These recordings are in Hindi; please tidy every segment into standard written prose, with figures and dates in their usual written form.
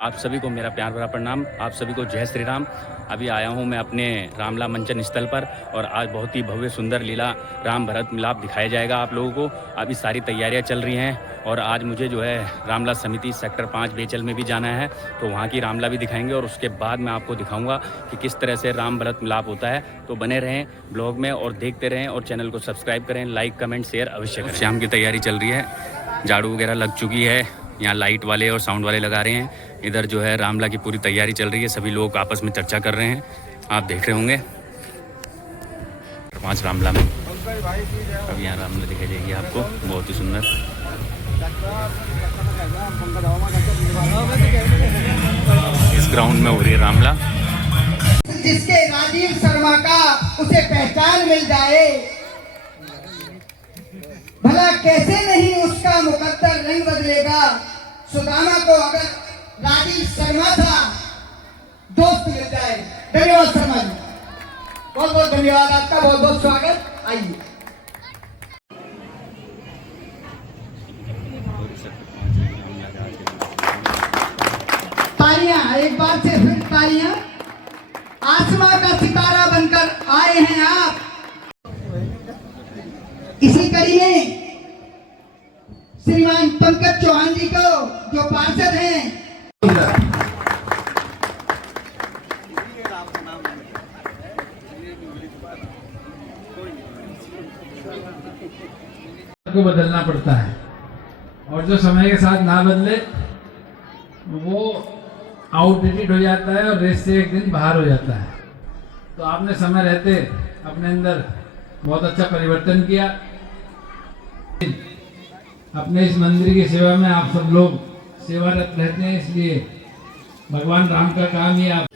आप सभी को मेरा प्यार भरा प्रणाम। आप सभी को जय श्री राम। अभी आया हूँ मैं अपने रामला मंचन स्थल पर और आज बहुत ही भव्य सुंदर लीला राम भरत मिलाप दिखाया जाएगा आप लोगों को। अभी सारी तैयारियां चल रही हैं और आज मुझे जो है रामला समिति सेक्टर 5 बेचल में भी जाना है, तो वहाँ की रामला भी दिखाएंगे और उसके बाद मैं आपको दिखाऊंगा कि किस तरह से राम भरत मिलाप होता है। तो बने रहें ब्लॉग में और देखते रहें और चैनल को सब्सक्राइब करें, लाइक कमेंट शेयर अवश्य करें। शाम की तैयारी चल रही है, झाड़ू वगैरह लग चुकी है, यहाँ लाइट वाले और साउंड वाले लगा रहे हैं। इधर जो है रामला की पूरी तैयारी चल रही है, सभी लोग आपस में चर्चा कर रहे हैं, आप देख रहे होंगे 5 रामला में। अब यहाँ रामला दिखाई देगी आपको, बहुत ही सुंदर। इस ग्राउंड में हो रही है रामला। जिसके राजीव शर्मा का उसे पहचान मिल जाए, भला कैसे नहीं उसका मुकद्दर रंग बदलेगा। सुदामा को अगर राजीव शर्मा था दोस्त मिल जाए। धन्यवाद शर्मा जी, बहुत बहुत धन्यवाद आपका, बहुत बहुत स्वागत। आइए तालियां, एक बार से फिर तालियां। आसमां का सितारा बनकर आए हैं आप। इसी कड़ी में श्रीमान पंकज चौहान जी को जो पार्षद हैं, को बदलना पड़ता है और जो समय के साथ ना बदले वो आउटडेटेड हो जाता है और रेस से एक दिन बाहर हो जाता है। तो आपने समय रहते अपने अंदर बहुत अच्छा परिवर्तन किया। अपने इस मंदिर की सेवा में आप सब लोग सेवारत रहते हैं, इसलिए भगवान राम का काम ही आप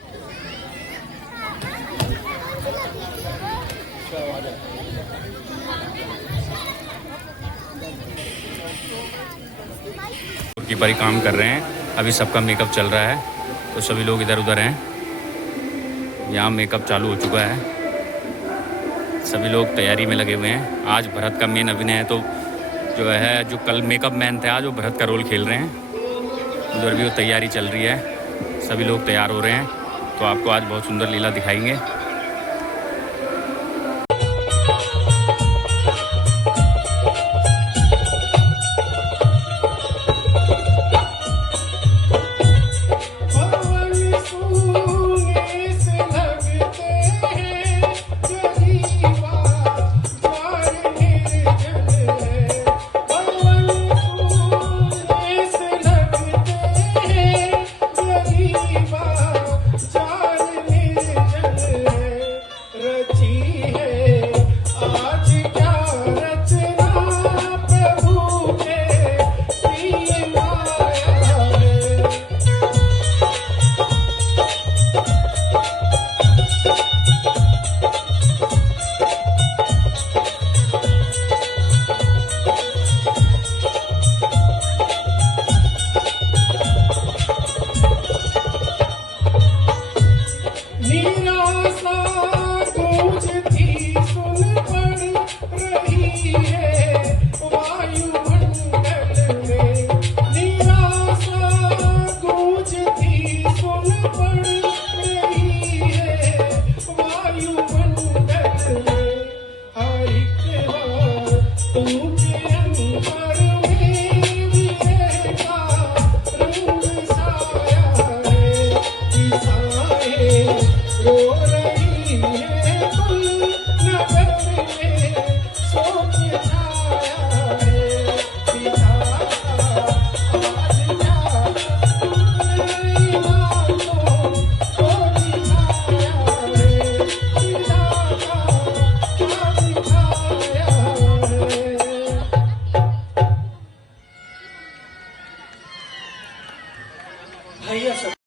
कीपर ही काम कर रहे हैं। अभी सबका मेकअप चल रहा है, तो सभी लोग इधर उधर हैं। यहाँ मेकअप चालू हो चुका है, सभी लोग तैयारी में लगे हुए हैं। आज भरत का मेन अभिनय है, तो जो है जो कल मेकअप मैन थे आज वो भरत का रोल खेल रहे हैं। उधर भी वो तैयारी चल रही है, सभी लोग तैयार हो रहे हैं, तो आपको आज बहुत सुंदर लीला दिखाएंगे।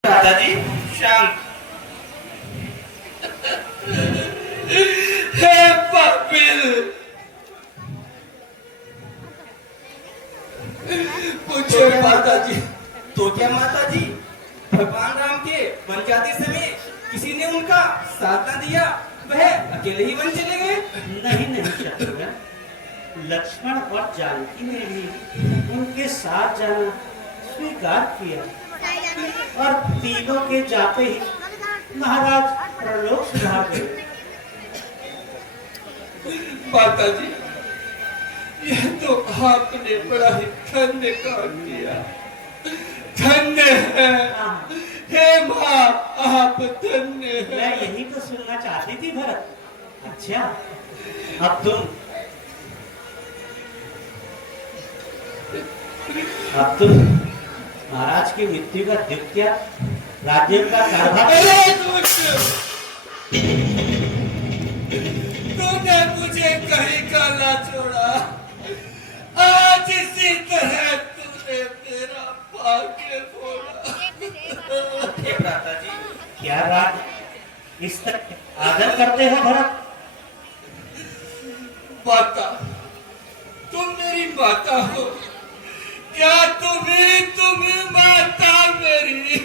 दादाजी शांत। हे पापिल, पूछो माताजी। तो क्या माताजी, भगवान राम के वन जाते समय किसी ने उनका साथ न दिया, वह अकेले ही वन चले गए? नहीं नहीं चतुर, लक्ष्मण और जानकी ने भी उनके साथ जाना स्वीकार किया। और तीनों के जाते ही महाराज प्रलोक सुधार गए। माता जी, यह तो आपने बड़ा ही धन्य काम किया। धन्य है, हे माँ, आप धन्य मैं है। यही तो सुनना चाहती थी भरत। अच्छा, अब तुम महाराज की मृत्यु का दुख क्या, राज्य का कारभार। अरे तूने मुझे कहीं का ना छोड़ा। आज इसी तरह तूने मेरा भाग्य फोड़ा। हे भ्राता जी, क्या राज इस तरह आदर करते हो भरत? माता, तुम मेरी माता हो। क्या तुम्हें माता मेरी,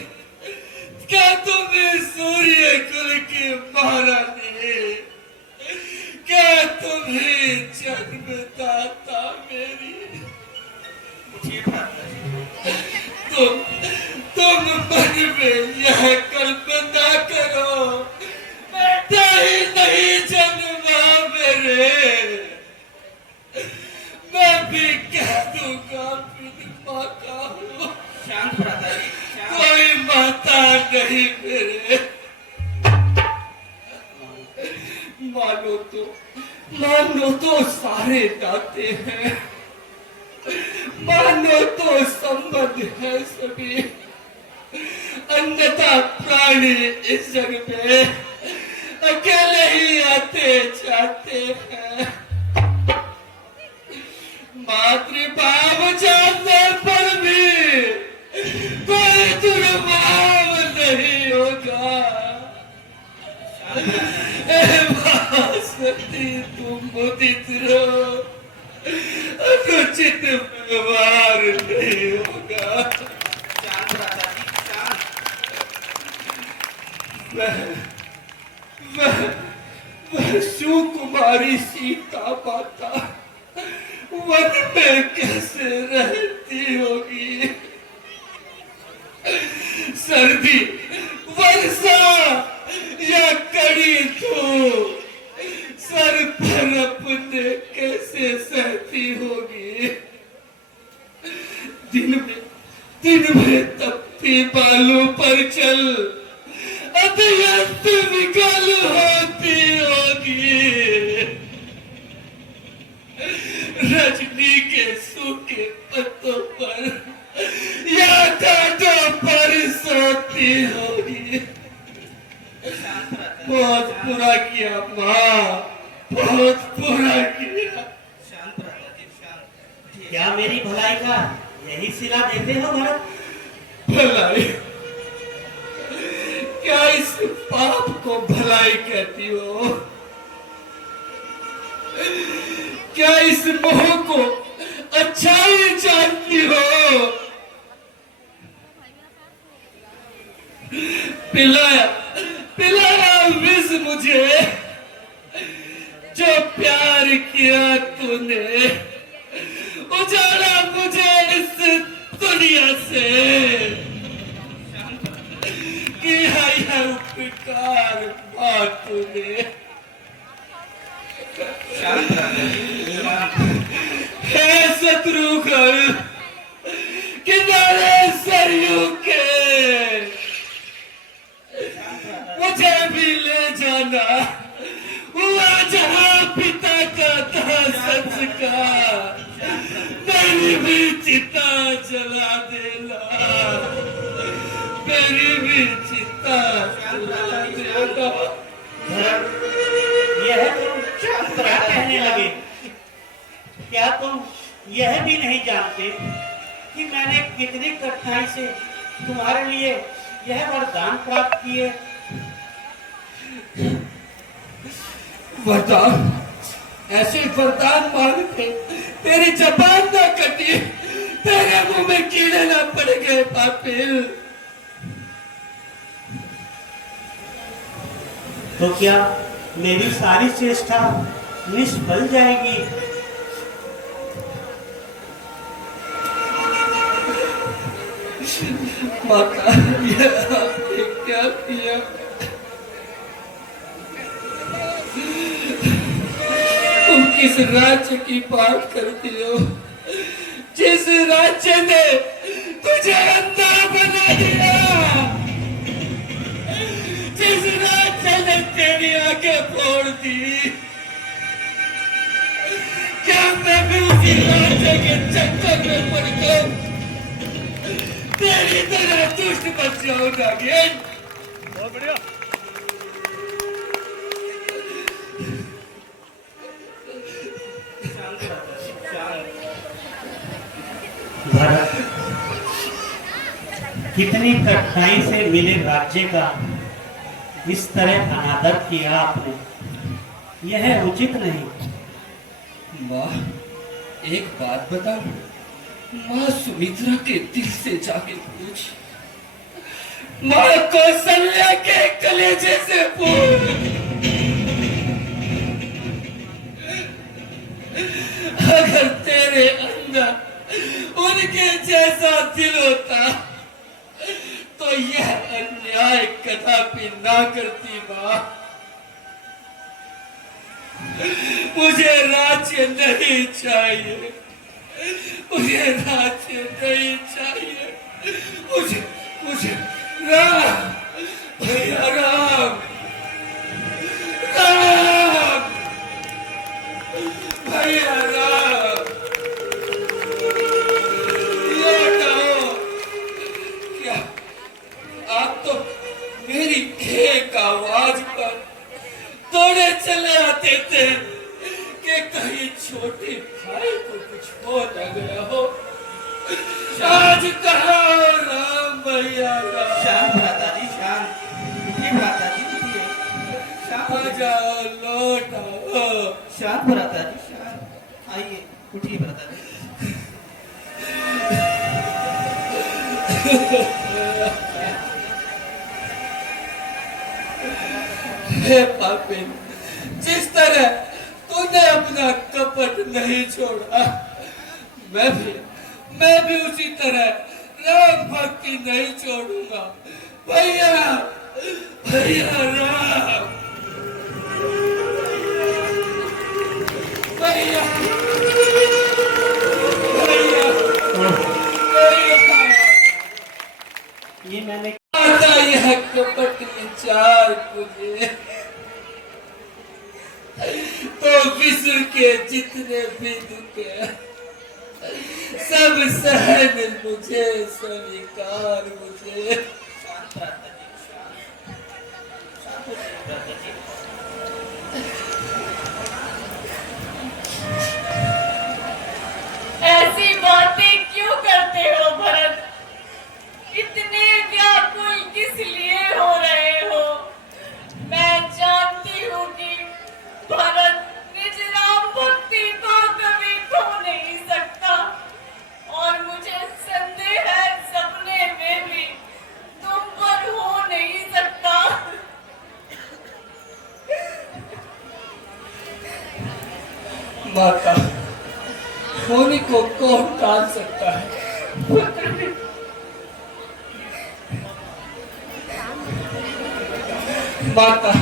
क्या तुम्हें सूर्य कुल की महारानी, क्या तुम्हें जन्मदाता मेरी। उठिए भ्राता जी। तुम मन में यह कल्पना करो, बेटा ही नहीं जन्मा मेरे। मैं भी कह दूंगा फिर माता हूँ। शांत भ्राता जी, शांत। कोई माता नहीं मेरे। मानो तो सारे नाते हैं, मानो तो संबंध है सभी। अन्यथा प्राणी इस जग में अकेले ही आते जाते हैं। मातृभाव जानने पर भी कोई दुर्भाव नहीं होगा। सती तुम मुदित रहो, अनुचित व्यवहार नहीं होगा। शांत भ्राता जी, शांत। वह सुकुमारी सीता माता वन में कैसे रहती होगी। सर्दी, वर्षा या कड़ी धूप सर पर अपने कैसे सहती होगी। दिन में तपती बालों पर चल अत्यंत विकल होती होगी। रजनी के सूखे पत्तों पर या कांटों पर सोती होगी। बहुत बुरा किया माँ, बहुत बुरा किया। शांत भ्राता जी, शांत। क्या मेरी भलाई का यही सिला देते हो भरत? भलाई? क्या इस पाप को भलाई कहती हो? क्या इस मोह को अच्छाई जानती हो? पिलाया विष मुझे, जो प्यार किया तूने, उजाड़ा मुझे इस दुनिया से। किया यह उपकार माँ तूने। शांत भ्राता जी, शांत। हे शत्रुघ्न, किनारे सरयू के मुझे भी ले जाना, हुआ जहाँ पिता का था संस्कार। मेरी भी चिता जला देना, मेरी भी चिता जला देना। भरत, यह तुम क्या कहने लगे? क्या तुम यह भी नहीं जानते कि मैंने कितनी कठिनाई से तुम्हारे लिए यह वरदान प्राप्त किए? वरदान? ऐसे वरदान मांगते तेरी जबान ना कटी, तेरे मुंह में कीड़े ना पड़ गए पापिल। तो क्या मेरी सारी चेष्टा निष्फल जाएगी? माता, ये आपने क्या किया? तुम किस राज्य की बात करती हो, जिस राज्य ने तुझे अंधा बना दिया, जिस राज्य ने तेरी आंखें फोड़ दी? क्या मैं भी उसी राज्य के चक्कर में पड़कर तेरी तरह दुष्ट बन जाऊंगा? बहुत बढ़िया। भरत, कितनी कठिनाई से मिले राज्य का इस तरह अनादर किया आपने, यह उचित नहीं। माँ, एक बात बता, माँ सुमित्रा के दिल से जाके पूछ, माँ कौशल्या के कलेजे से पूछ, अगर तेरे अंदर उनके जैसा दिल होता तो यह अन्याय कदापि ना करती। माँ, मुझे राज्य नहीं चाहिए, मुझे राज्य नहीं चाहिए, मुझे राम, भैया राम, राम, भैया राम, लौटाओ। क्या आप तो मेरी एक आवाज पर दौड़े चले आते थे कि कहीं छोटे भाई को कुछ हो न गया हो। आज कहाँ राम भैया राम? शांत भ्राताजी, शांत। उठिए भ्राताजी, उठिए। शांत हो जाओ, लौट आओ। शांत भ्राताजी, शांत। आइए, उठिए भ्राताजी। हे पापिन, जिस तरह तूने अपना कपट नहीं छोड़ा, मैं भी उसी तरह राम भक्ति नहीं छोड़ूंगा। भैया, भैया राम, भैया, भैया, ये मैंने आता यह कपट विचार मुझे तो विश्व के जितने भी दुख है सब सहन मुझे, स्वीकार मुझे। शांत भ्राताजी, शांत। शांत हो जाइए भ्राताजी। ऐसी बातें क्यों करते हो भरत? इतने व्याकुल किस लिए हो रहे हो? मैं जानती हूँ कि भरत निज राम भक्ति को कभी खो नहीं सकता, और मुझे संदेह है सपने में भी तुम पर हो नहीं सकता। माता, होने को कौन टाल सकता है? माता,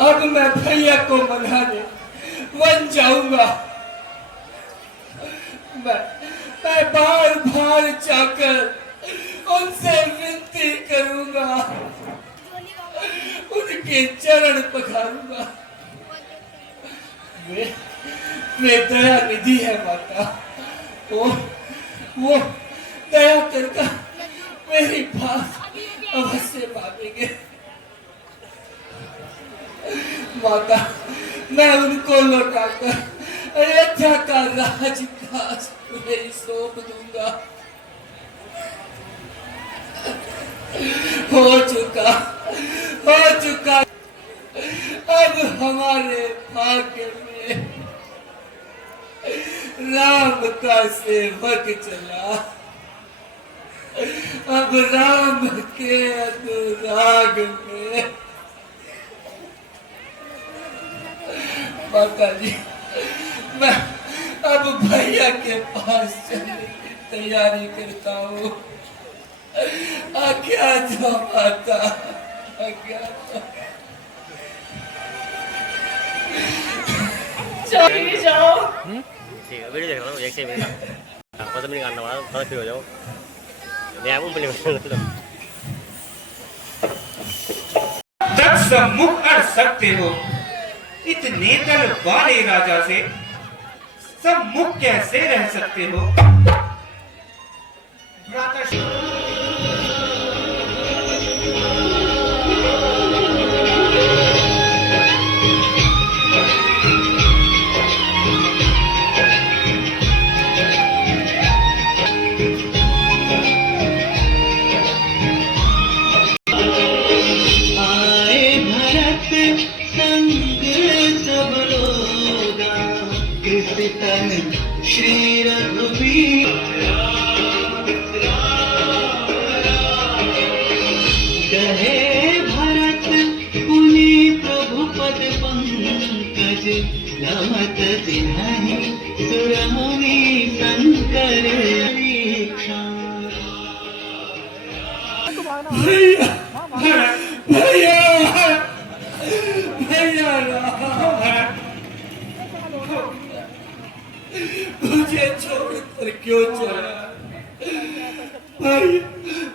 अब मैं भैया को मनाने वन जाऊंगा। मैं बार बार जाकर उनसे विनती करूंगा, उनके चरण पखारूंगा। वे दया निधि है माता, वो दया करके मेरी बात अवश्य मानेंगे। माता, मैं उनको लौटाकर अयोध्या का राजकाज उन्हें सौंप दूंगा। हो चुका अब हमारे भाग्य में राम का सेवक चला। अब राम के अनुराग में माता जी, मैं अब भैया के पास चलने की तैयारी करता हूँ। जाओ माता, आज्ञा दो। चली जाओ। ठीक है, वीडियो देख रहा हूँ एक से मेरा पता नहीं करना वाला थोड़ा फ्री हो जाओ। मैं आऊँ बोले जब सम्मुख अड़ सकते हो इतने दल वाले राजा से सम्मुख कैसे रह सकते हो? श्री रघुवीर कहे भरत पुनि प्रभु पद पंकज रमत तिन्हि सुरमुनि शंकर भैया भैया भैया मुझे छोड़कर क्यों चला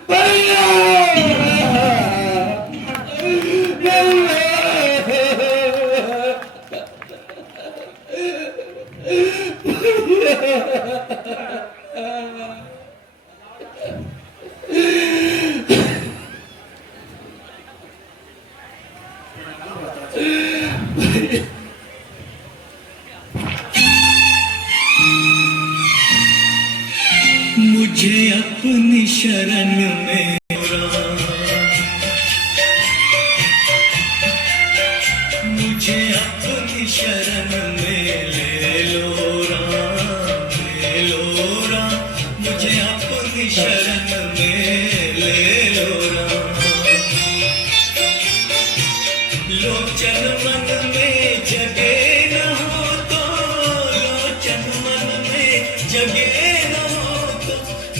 भैया मुझे अपनी शरण में मुझे अपनी शरण में ले लो राम, ले लो राम, मुझे अपनी शरण में ले लो राम। लोचन मन में जगे न हो तो, लोचन मन में जगे न हो तो,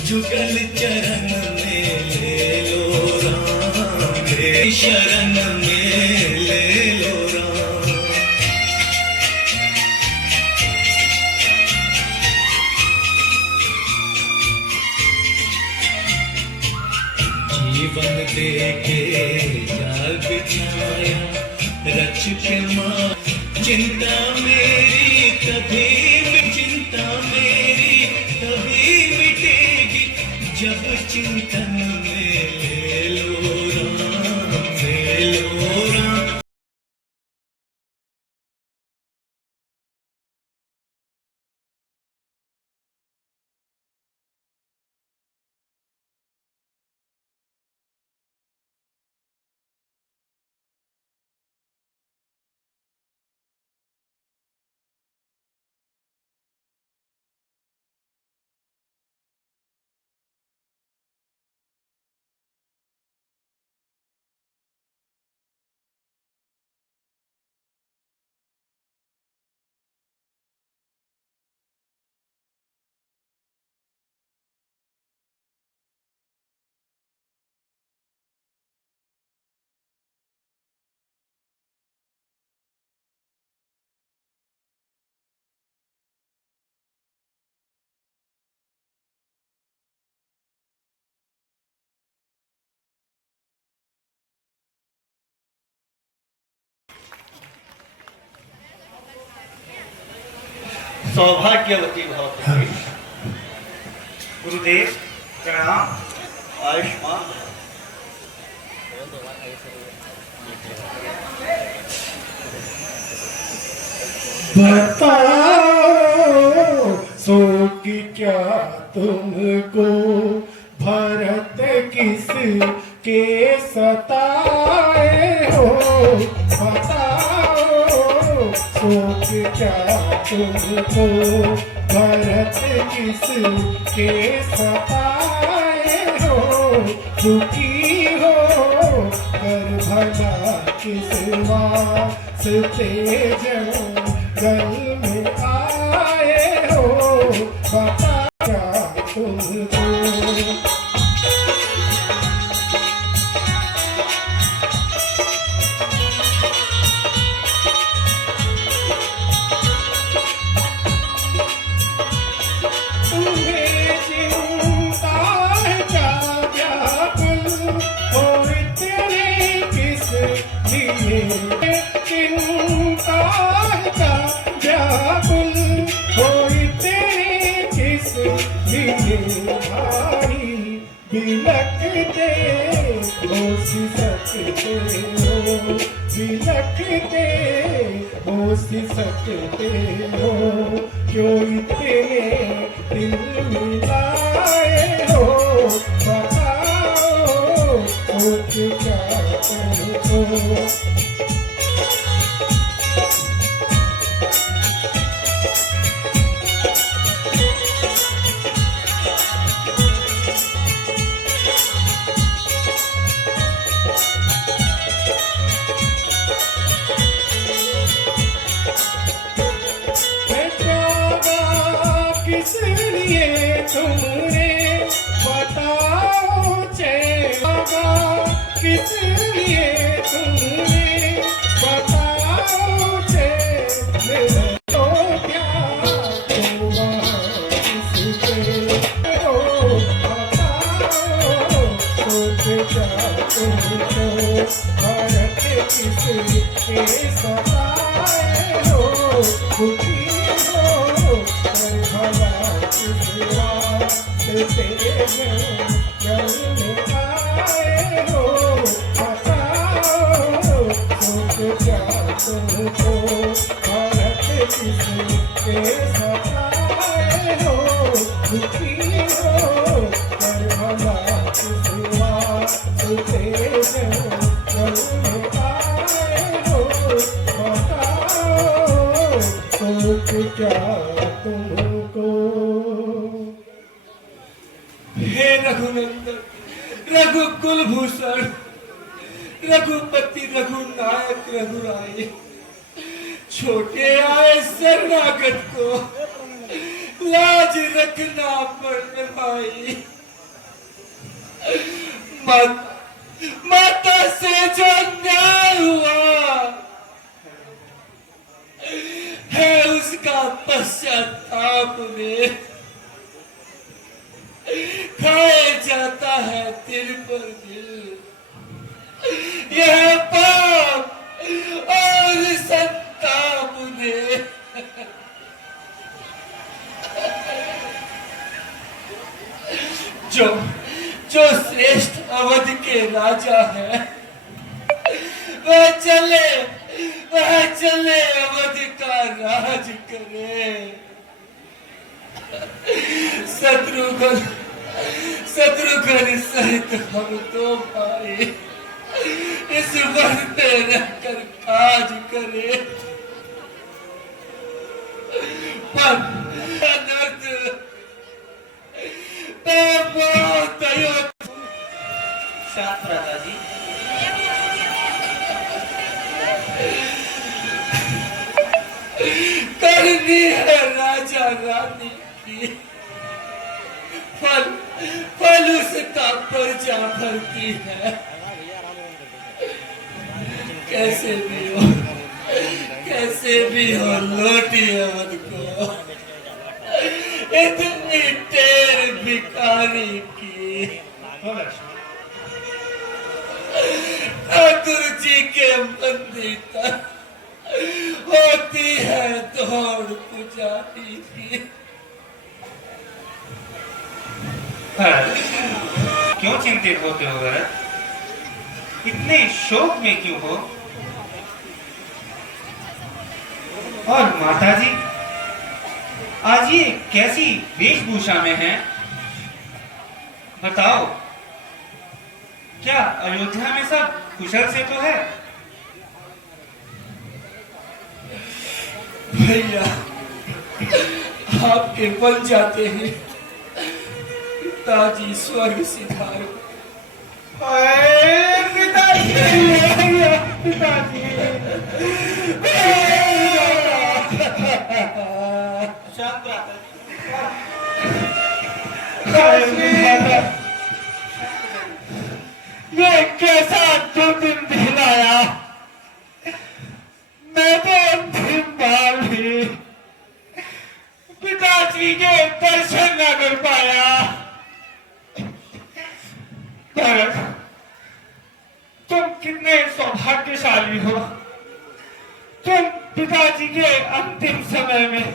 जुगल चरण में ले लो राम, मेरी शरण में ले लो राम। जीवन दे के जाल बिछाया रच के मां, चिंता मेरी कभी चिंता मेरी कभी मिटेगी जब चिंतन में ले लो राम, ले लो राम। सौभाग्यवती भव गुरुदेव प्रणाम, आयुष्मान। बताओ सो कि क्या तुमको भरत किस के सताए हो, बताओ सो कि क्या तुमको भरत किस के सताए हो, दुखी हो कर भला किस वास्ते जंगल में आए हो, बता क्या तुमको। बिलखते हो सिसकते हो, बिलखते हो सिसकते हो, क्यों इतने दिल मिलाए हो, बताओ सोच क्या करो। किस लिए तुमने बताओ चेगा, किस लिए तुमने बताओ चेगा, तो क्या हुआ किसके हो, बताओ सोच क्या तुमको, भारत किसके सताए हो, दुखी हो भला किसवा तेरे जल में आए हो, बताओ सोच क्या तुमको, भारत किसके सताए हो, दुखी हो भला किसवा तेरे जल में आए हो, बताओ सोच क्या तुमको। हे रघुनंदन, रघुकुल भूषण, रघुपति रघुनायक रघुराय, छोटे आए शरणागत को लाज रखना पड़ भाई। माता से जो न्याय हुआ है उसका पश्चाताप में खाया जाता है दिल पर दिल, यह पाप और संताप ने। जो श्रेष्ठ अवध के राजा है वह चले अवध का राज करे। शत्रुघ्न सहित हम दो भाई इस वन पे रहकर काज करे, पर शांत राजा जी, करनी है राजा रानी की, फल उसका प्रजा भरती है। कैसे भी हो लौटिए मुझको इतनी टेर भिखारी की। ठाकुर जी के मंदिर तक होती है दौड़ पुजारी की। क्यों चिंतित होते हो भरत? इतने शोक में क्यों हो? और माताजी आज ये कैसी वेशभूषा में हैं? बताओ, क्या अयोध्या में सब कुशल से तो है? भैया आपके बन जाते हैं पिताजी स्वर्ग सिधारो। ये कैसा दिन दिलाया, मैं तो अंतिम बार भी पिताजी के दर्शन न कर पाया। भरत, तुम कितने सौभाग्यशाली हो, तुम पिताजी के अंतिम समय में